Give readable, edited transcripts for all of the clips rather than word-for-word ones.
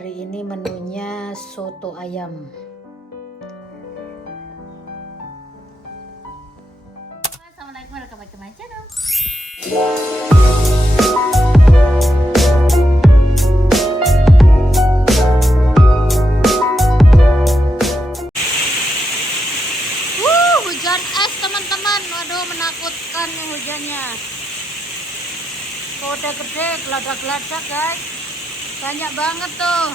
Hari ini menunya soto ayam. Assalamualaikum warahmatullahi wabarakatuh. Hujan es teman-teman. Waduh, menakutkan nih hujannya. Kok udah gede, geladak-geladak guys. Banyak banget tuh.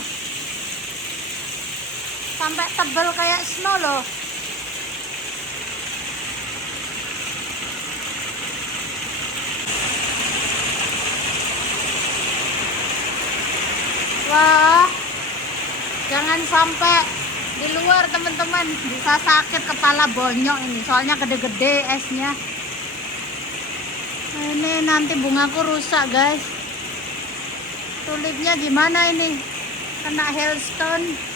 Sampai tebel kayak snow loh. Wah, jangan sampai di luar teman-teman, bisa sakit kepala bonyok ini, soalnya gede-gede esnya. Nah, ini nanti bungaku rusak guys. Tulipnya gimana ini? Kena hailstone.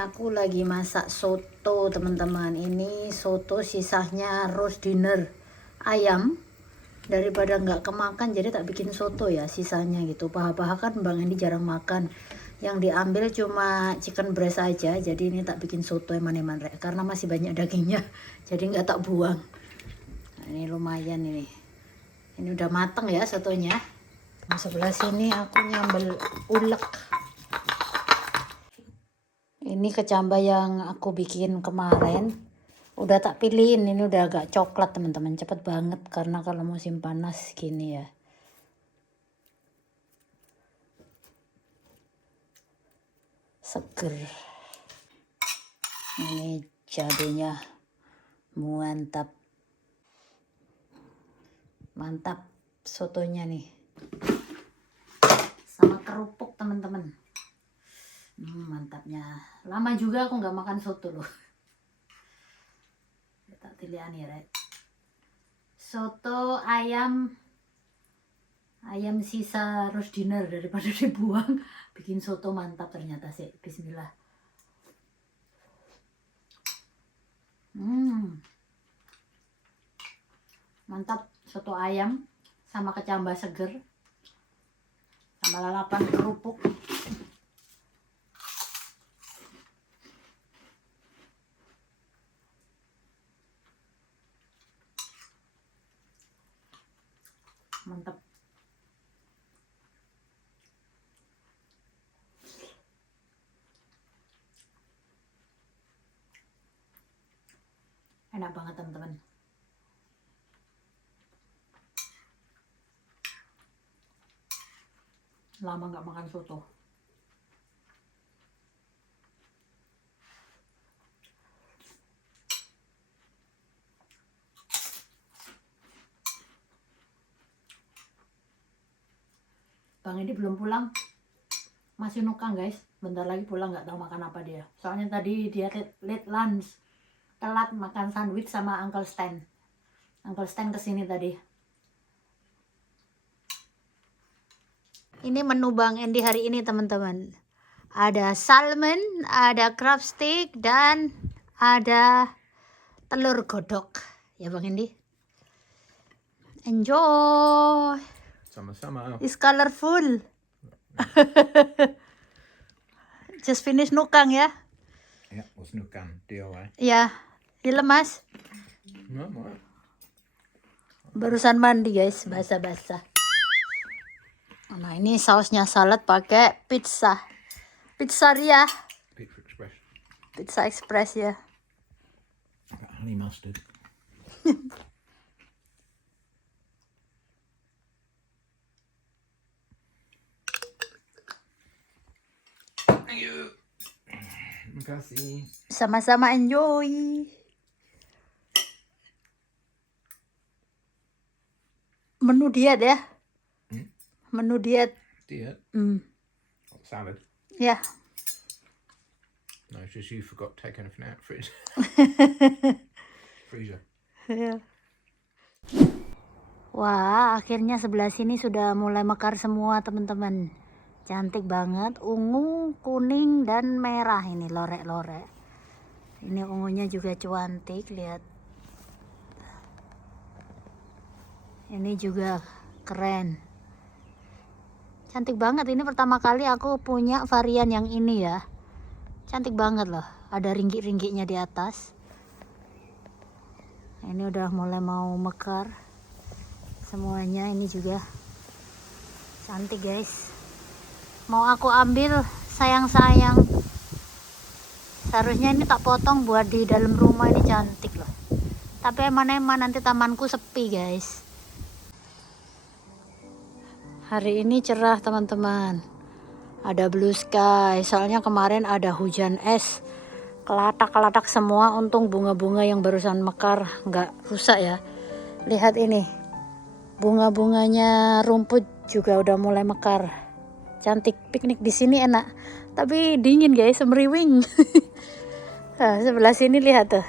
Aku lagi masak soto teman-teman. Ini soto sisanya roast dinner ayam, daripada nggak kemakan jadi tak bikin soto ya sisanya gitu. Paha-paha kan Bang Endi jarang makan, yang diambil cuma chicken breast aja, jadi ini tak bikin soto eman-eman rek, karena masih banyak dagingnya jadi nggak tak buang. Nah, ini lumayan ini udah mateng ya sotonya. Nah, sebelah sini aku nyambel ulek. Ini kecambah yang aku bikin kemarin udah tak pilihin, ini udah agak coklat teman-teman, cepet banget karena kalau musim panas gini ya. Seger. Ini cabenya mantap. Mantap sotonya nih. Sama kerupuk teman-teman. Mantapnya. Lama juga aku nggak makan soto loh. Tak tilian ya rek. Soto ayam sisa roast dinner, daripada dibuang bikin soto mantap ternyata sih. Bismillah. Mantap soto ayam sama kecambah seger sama lalapan kerupuk. Mantap. Enak banget teman-teman. Lama nggak makan soto. Bang ini belum pulang, masih nukang guys. Bentar lagi pulang, nggak tahu makan apa dia. Soalnya tadi dia late lunch, telat makan sandwich sama Uncle Stan. Uncle Stan kesini tadi. Ini menu Bang Endi hari ini teman-teman. Ada salmon, ada crab stick, dan ada telur godok. Ya Bang Endi. Enjoy. Sama-sama. It's colorful. Just finish nukang ya. Ja, och snuckan, det gör jag. Ya, ini lemas. Ja, ja. Barusan mandi guys, basah-basah. Nah ini sausnya salad pakai pizza. Pizzeria. Pizza Express. Pizza Express ya. Honey mustard. Thank you. Terima kasih. Sama-sama enjoy. Menu diet ya. Menu diet. Diet. Salad. Ya. No, it's just you forgot to take anything out of the fridge. Freezer. Wah, akhirnya sebelah sini sudah mulai mekar semua teman-teman. Cantik banget, ungu, kuning, dan merah ini lorek-lorek. Ini ungunya juga cantik, lihat. Ini juga keren. Cantik banget, ini pertama kali aku punya varian yang ini ya. Cantik banget loh, ada ringgit-ringgitnya di atas. Ini udah mulai mau mekar semuanya, ini juga cantik guys. Mau aku ambil, sayang-sayang. Seharusnya ini tak potong buat di dalam rumah, ini cantik loh. Tapi eman-eman nanti tamanku sepi guys. Hari ini cerah teman-teman. Ada blue sky, soalnya kemarin ada hujan es. Kelatak-kelatak semua, untung bunga-bunga yang barusan mekar nggak rusak ya. Lihat ini, bunga-bunganya rumput juga udah mulai mekar. Cantik, piknik di sini enak. Tapi dingin guys, semeriwing. Nah, sebelah sini lihat tuh.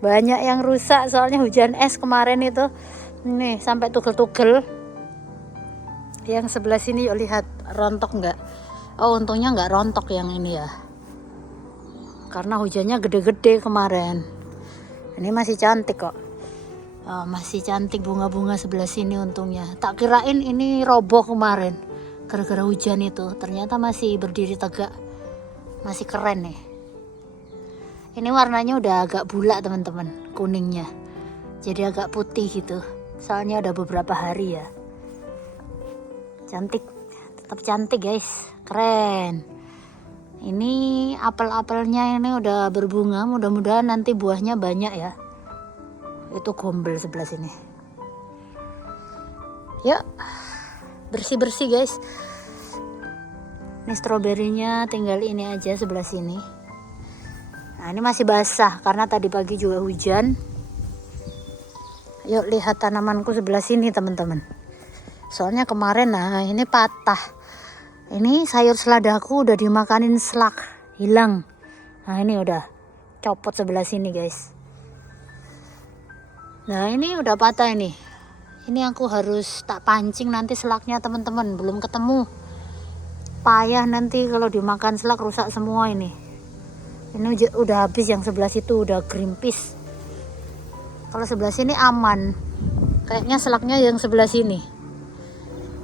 Banyak yang rusak soalnya hujan es kemarin itu. Nih, sampai tugel-tugel. Yang sebelah sini yuk lihat, rontok nggak? Oh, untungnya nggak rontok yang ini ya. Karena hujannya gede-gede kemarin. Ini masih cantik kok. Oh, masih cantik bunga-bunga sebelah sini untungnya. Tak kirain ini roboh kemarin gara-gara hujan itu. Ternyata masih berdiri tegak. Masih keren nih. Ini warnanya udah agak bulat teman-teman, kuningnya. Jadi agak putih gitu. Soalnya udah beberapa hari ya. Cantik, tetap cantik guys. Keren. Ini apel-apelnya ini udah berbunga. Mudah-mudahan nanti buahnya banyak ya. Itu gombel sebelah sini. Yuk, bersih-bersih guys. Ini stroberinya tinggal ini aja sebelah sini. Nah, ini masih basah karena tadi pagi juga hujan. Yuk lihat tanamanku sebelah sini teman-teman. Soalnya kemarin nah ini patah. Ini sayur seladaku udah dimakanin selak, hilang. Nah ini udah copot sebelah sini guys. Nah ini udah patah ini. Ini aku harus tak pancing nanti selaknya teman-teman. Belum ketemu. Payah nanti kalau dimakan selak rusak semua ini. Ini udah habis, yang sebelah situ udah grimpis. Kalau sebelah sini aman. Kayaknya selaknya yang sebelah sini.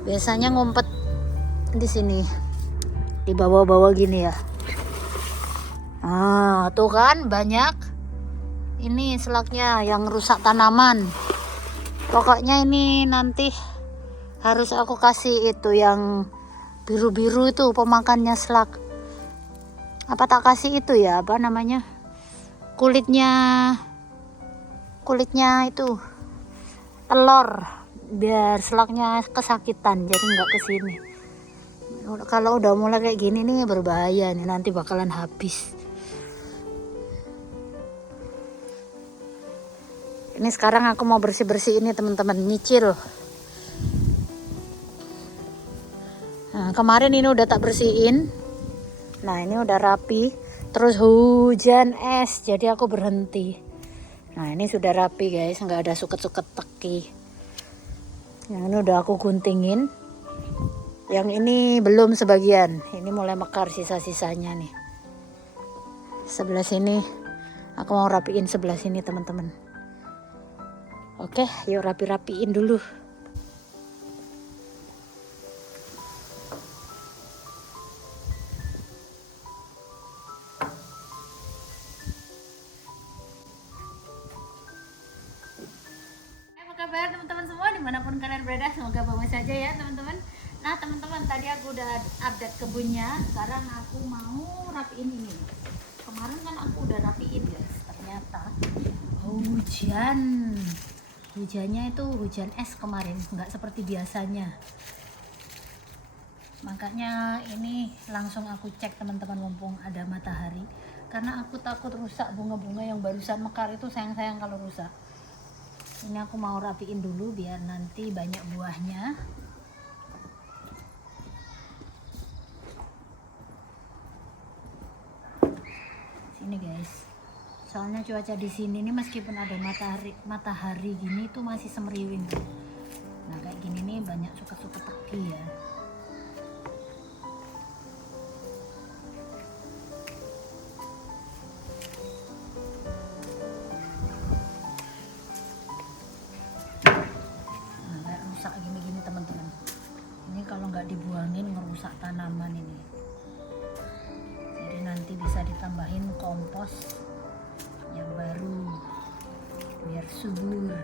Biasanya ngumpet di sini. Di bawah-bawah gini ya. Ah, tuh kan banyak. Ini selaknya yang rusak tanaman. Pokoknya ini nanti harus aku kasih itu yang biru-biru itu pemakannya selak. Apa tak kasih itu ya, apa namanya? Kulitnya itu telur, biar selaknya kesakitan jadi nggak kesini. Kalau udah mulai kayak gini nih berbahaya nih, nanti bakalan habis. Ini sekarang aku mau bersih-bersih ini teman-teman, nyicil. Nah, kemarin ini udah tak bersihin. Nah ini udah rapi. Terus hujan es, jadi aku berhenti. Nah ini sudah rapi guys, nggak ada suket-suket teki. Yang ini udah aku guntingin. Yang ini belum sebagian. Ini mulai mekar sisa-sisanya nih. Sebelah sini aku mau rapiin sebelah sini teman-teman. Oke, yuk rapi-rapiin dulu. Apa kabar teman-teman semua dimanapun kalian berada, semoga baik saja ya teman-teman. Nah teman-teman, tadi aku udah update kebunnya. Sekarang aku mau rapiin ini. Kemarin kan aku udah rapiin guys, ternyata hujannya itu hujan es kemarin, nggak seperti biasanya. Makanya ini langsung aku cek teman-teman mumpung ada matahari, karena aku takut rusak bunga-bunga yang barusan mekar itu, sayang-sayang kalau rusak. Ini aku mau rapiin dulu biar nanti banyak buahnya. Sini guys, Soalnya cuaca di sini nih meskipun ada matahari gini tuh masih semriwing. Nah kayak gini nih banyak suka-suka teki ya. Nah kayak rusak gini-gini teman-teman. Ini kalau nggak dibuangin ngerusak tanaman ini. Jadi nanti bisa ditambahin kompos yang baru biar subur.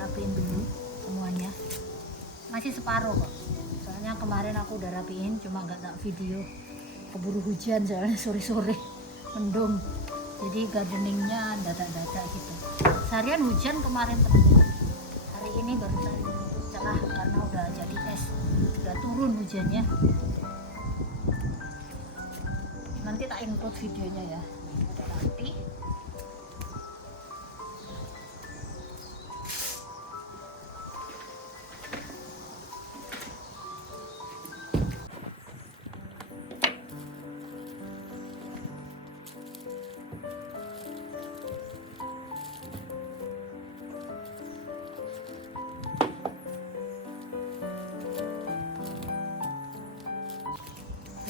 Rapiin dulu semuanya, masih separuh kok, soalnya kemarin aku udah rapiin cuma nggak tak video, keburu hujan soalnya sore-sore mendung, jadi gardeningnya dadak-dadak gitu. Seharian hujan kemarin teman-teman, hari ini baru cerah karena udah jadi es, udah turun hujannya. Nanti tak include videonya ya, udah rapi.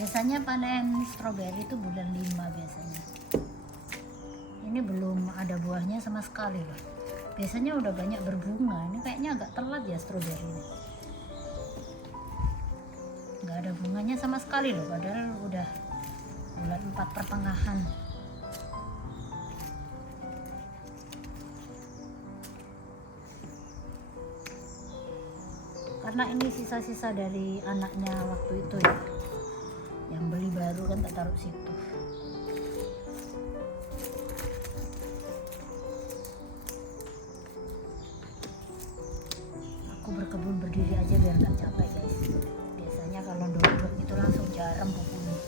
Biasanya panen stroberi itu bulan 5 biasanya. Ini belum ada buahnya sama sekali loh. Biasanya udah banyak berbunga. Ini kayaknya agak telat ya stroberi ini. Nggak ada bunganya sama sekali loh, padahal udah bulan 4 pertengahan. Karena ini sisa-sisa dari anaknya waktu itu ya, yang beli baru kan tak taruh situ. Aku berkebun berdiri aja biar nggak capek guys. Biasanya kalau dodok itu langsung jarang pupunya.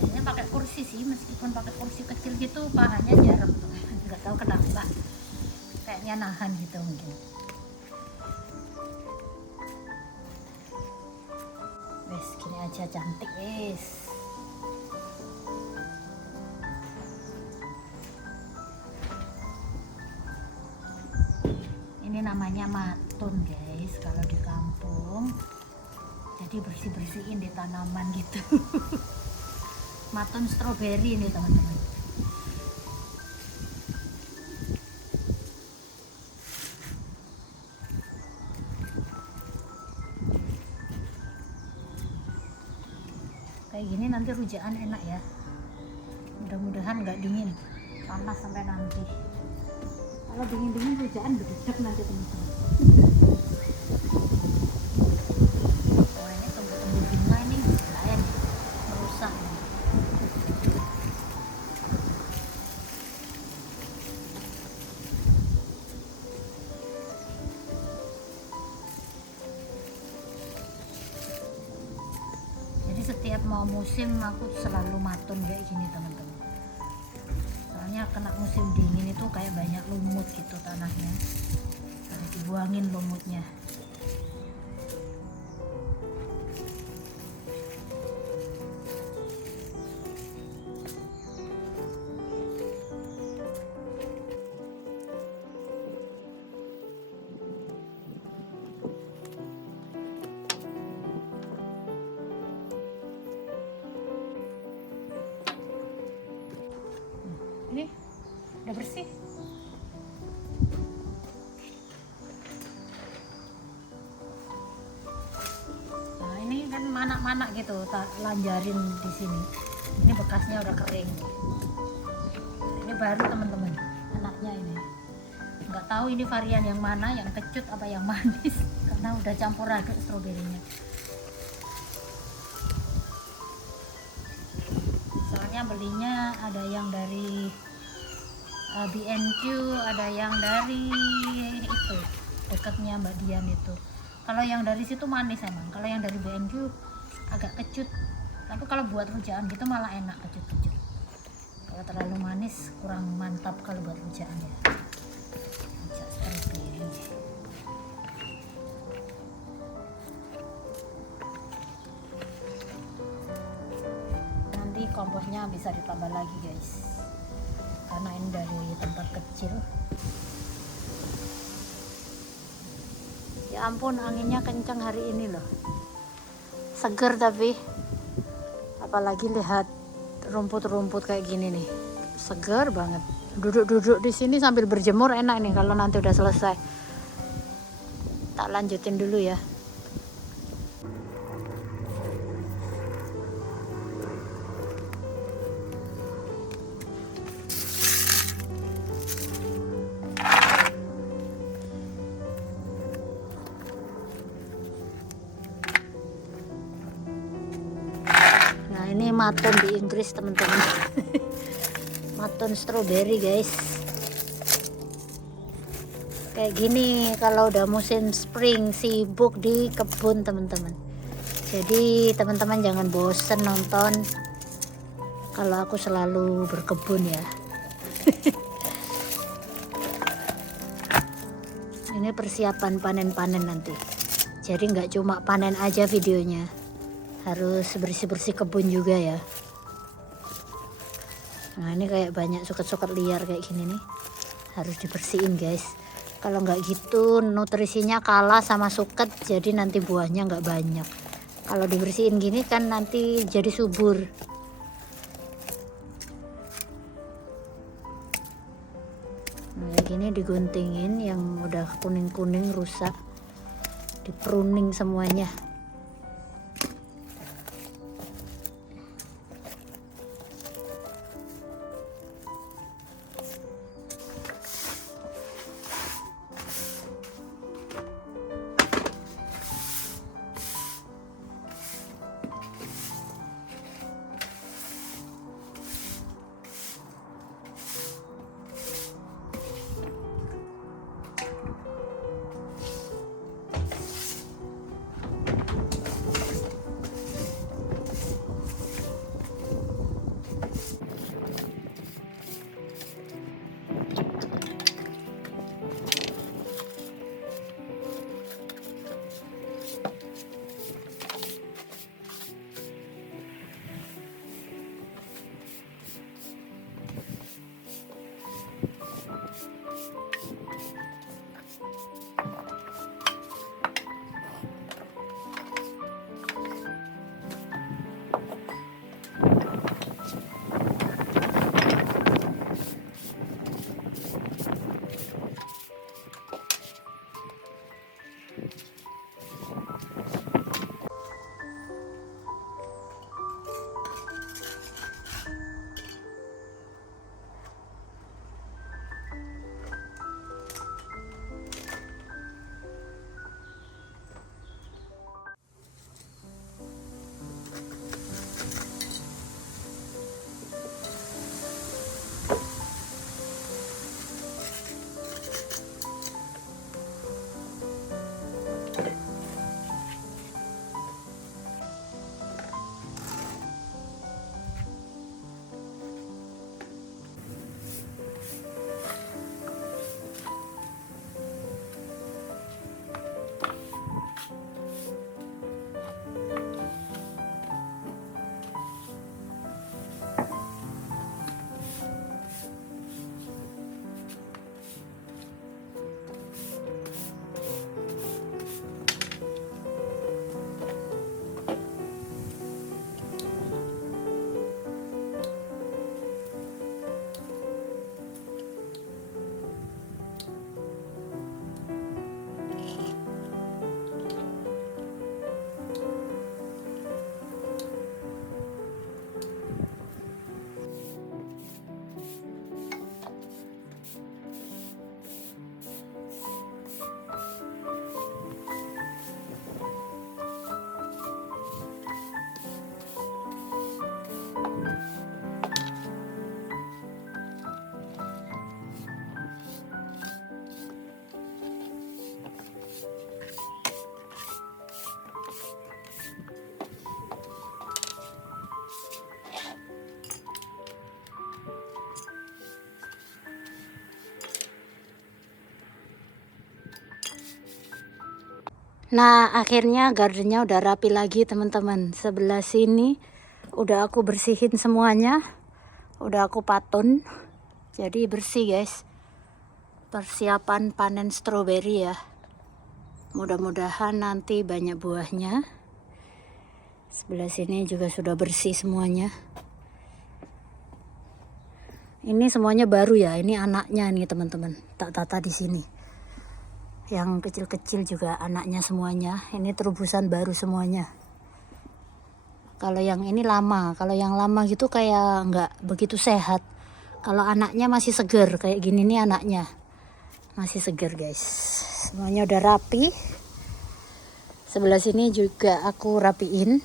Biasanya pakai kursi sih, meskipun pakai kursi kecil gitu pahanya jarang tuh. Nggak tahu kenapa, kayaknya nahan gitu mungkin. Wes gini aja cantik wes. Ini namanya matun guys kalau di kampung. Jadi bersih-bersihin di tanaman gitu. Matun stroberi ini teman-teman. Kayak gini nanti rujakan enak ya, mudah-mudahan nggak dingin panas sampai nanti. Kalau dingin-dingin rujakan berdedek nanti teman-teman. Wah ini tumbuh-tumbuh bunga ini lain merusak. Setiap mau musim aku selalu matun kayak gini teman-teman, soalnya kena musim dingin itu kayak banyak lumut gitu tanahnya, harus dibuangin lumutnya. Ini udah bersih. Nah ini kan manak-manak gitu, tak lanjarin di sini. Ini bekasnya udah kering. Ini baru teman-teman, anaknya ini. Nggak tahu ini varian yang mana, yang kecut apa yang manis, karena udah campur aduk stroberinya. Soalnya belinya ada yang dari B&Q, ada yang dari itu dekatnya Mbak Dian itu. Kalau yang dari situ manis emang, kalau yang dari B&Q agak kecut, tapi kalau buat rujaan gitu malah enak kecut-kecut. Kalau terlalu manis kurang mantap kalau buat rujaan ya. Rujak strawberry. Nanti komposnya bisa ditambah lagi guys, karena ini dari tempat kecil. Ya ampun, anginnya kencang hari ini loh, seger tapi apalagi lihat rumput-rumput kayak gini nih, seger banget. Duduk-duduk di sini sambil berjemur enak nih kalau nanti udah selesai. Tak lanjutin dulu ya. Ini maton di Inggris teman-teman. Maton strawberry guys, kayak gini kalau udah musim spring, sibuk di kebun teman-teman. Jadi teman-teman jangan bosen nonton kalau aku selalu berkebun ya. Ini persiapan panen-panen nanti, jadi nggak cuma panen aja videonya, harus bersih-bersih kebun juga ya. Nah ini kayak banyak suket-suket liar kayak gini nih, harus dibersihin guys. Kalau nggak gitu nutrisinya kalah sama suket, jadi nanti buahnya nggak banyak. Kalau dibersihin gini kan nanti jadi subur. Nah kayak gini diguntingin, yang udah kuning-kuning rusak di pruning semuanya. Nah, akhirnya gardennya udah rapi lagi teman-teman. Sebelah sini udah aku bersihin semuanya. Udah aku paton. Jadi bersih guys. Persiapan panen stroberi ya. Mudah-mudahan nanti banyak buahnya. Sebelah sini juga sudah bersih semuanya. Ini semuanya baru ya. Ini anaknya nih teman-teman. Tak tata di sini. Yang kecil-kecil juga anaknya semuanya. Ini terobosan baru semuanya. Kalau yang ini lama. Kalau yang lama gitu kayak nggak begitu sehat. Kalau anaknya masih seger. Kayak gini nih anaknya. Masih seger guys. Semuanya udah rapi. Sebelah sini juga aku rapiin.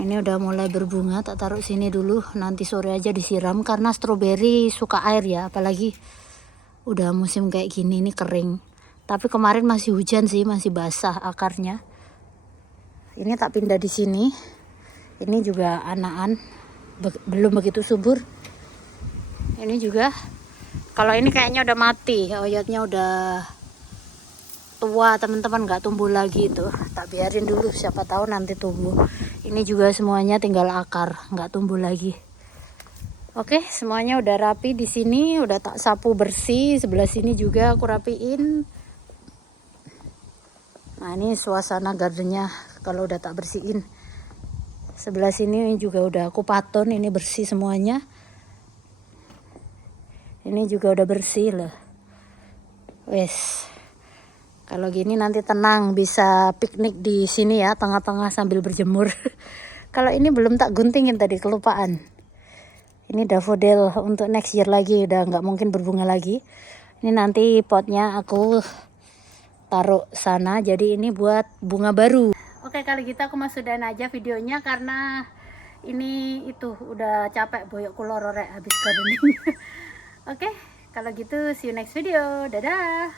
Ini udah mulai berbunga. Tak taruh sini dulu. Nanti sore aja disiram. Karena stroberi suka air ya. Apalagi udah musim kayak gini, ini kering. Tapi kemarin masih hujan sih, masih basah akarnya. Ini tak pindah di sini. Ini juga anakan, belum begitu subur. Ini juga, kalau ini kayaknya udah mati, oyotnya udah tua teman-teman, nggak tumbuh lagi itu. Tak biarin dulu, siapa tahu nanti tumbuh. Ini juga semuanya tinggal akar, nggak tumbuh lagi. Oke, semuanya udah rapi di sini, udah tak sapu bersih. Sebelah sini juga aku rapiin. Nah, ini suasana gardennya kalau udah tak bersihin. Sebelah sini juga udah aku paton, ini bersih semuanya. Ini juga udah bersih loh. Wes. Kalau gini nanti tenang, bisa piknik di sini ya, tengah-tengah sambil berjemur. Kalau ini belum tak guntingin tadi, kelupaan. Ini daffodil untuk next year lagi, udah nggak mungkin berbunga lagi. Ini nanti potnya aku taruh sana, jadi ini buat bunga baru. Oke, kali gitu aku masukin aja videonya karena ini itu udah capek boyok kulororek habis gardening. Oke, kalau gitu see you next video. Dadah.